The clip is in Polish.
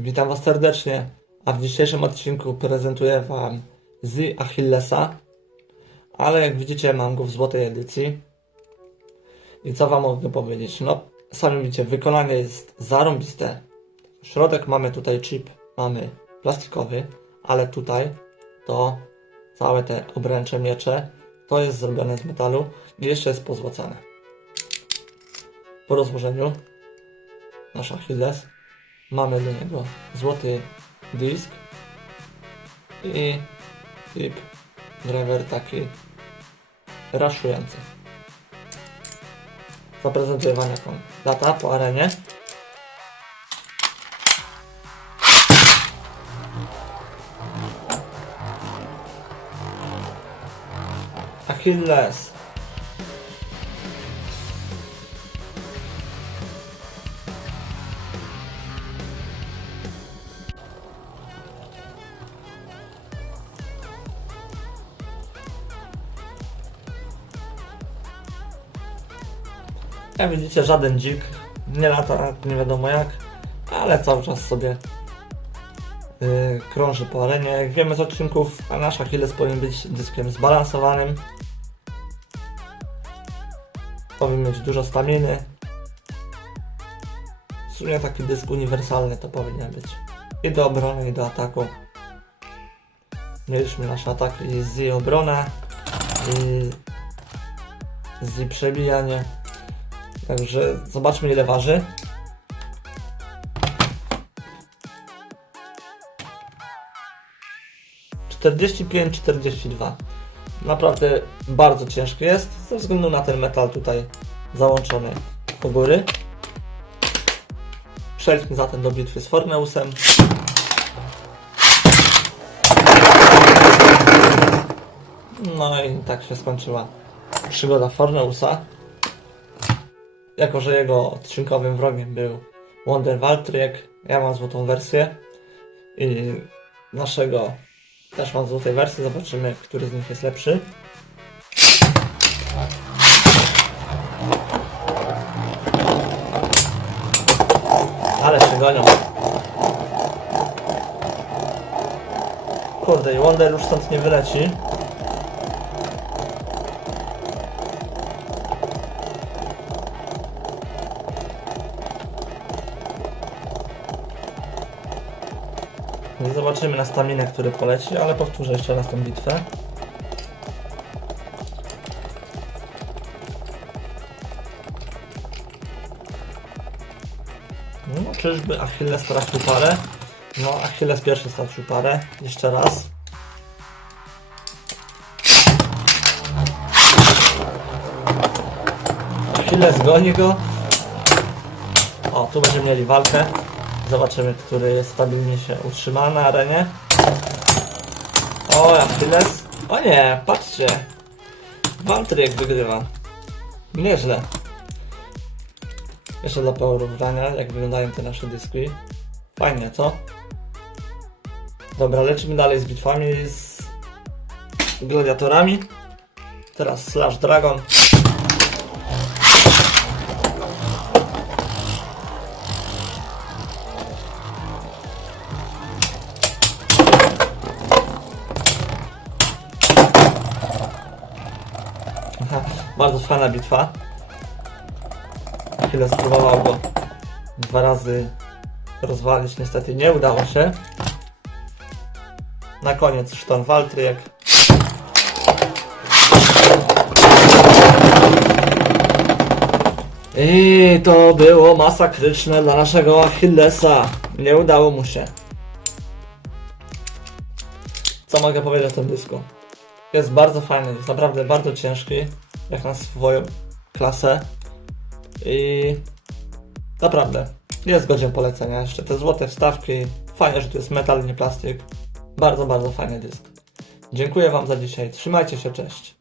Witam Was serdecznie, a w dzisiejszym odcinku prezentuję Wam z Achillesa, ale jak widzicie mam go w złotej edycji. I co Wam mogę powiedzieć? No, sami widzicie, wykonanie jest zarąbiste. Środek mamy tutaj chip, mamy plastikowy, ale tutaj to całe te obręcze, miecze, to jest zrobione z metalu i jeszcze jest pozłacane. Po rozłożeniu nasz Achilles mamy do niego złoty disk i tip driver taki raszujący. Zaprezentuję Wam jaką lata po arenie. Achilles. Jak widzicie, żaden dzik nie lata, nie wiadomo jak, ale cały czas sobie yy, krąży po arenie. Jak wiemy z odcinków, a nasz Achilles powinien być dyskiem zbalansowanym. Powinien mieć dużo staminy. W sumie taki dysk uniwersalny to powinien być. I do obrony, i do ataku. Mieliśmy nasz atak i z obronę, i z przebijanie. Także zobaczmy ile waży. Czterdzieści pięć, czterdzieści dwa. Naprawdę bardzo ciężki jest, ze względu na ten metal tutaj załączony u góry. Przejdźmy zatem do bitwy z Forneusem. No i tak się skończyła przygoda Forneusa jako że jego odcinkowym wrogiem był Wonder Waltriek, ja mam złotą wersję i naszego też mam złotej wersji, zobaczymy, który z nich jest lepszy. Ale się gonią. Kurde, i Wonder już stąd nie wyleci. Zobaczymy na staminę, który poleci, ale powtórzę jeszcze raz tą bitwę. No, czyżby Achilles stracił parę? No, Achilles pierwszy stracił parę. Jeszcze raz. Achilles goni go. O, tu będziemy mieli walkę. Zobaczymy, który stabilnie się utrzyma na arenie. O, Achilles. O nie, patrzcie. Waltryk wygrywa. Nieźle. Jeszcze dla porównania, jak wyglądają te nasze dyski. Fajnie, co? Dobra, lecimy dalej z bitwami z gladiatorami. Teraz Slash Dragon. bardzo fajna bitwa. Chwilę spróbował go dwa razy rozwalić, niestety nie udało się. Na koniec Szton Waltryk. I to było masakryczne dla naszego Achillesa. Nie udało mu się. Co mogę powiedzieć o tym dysku? Jest bardzo fajny, jest naprawdę bardzo ciężki, jak na swoją klasę. I naprawdę jest godzien polecenia. Jeszcze te złote wstawki. Fajnie, że tu jest metal, nie plastik. Bardzo, bardzo fajny dysk. Dziękuję Wam za dzisiaj. Trzymajcie się, cześć.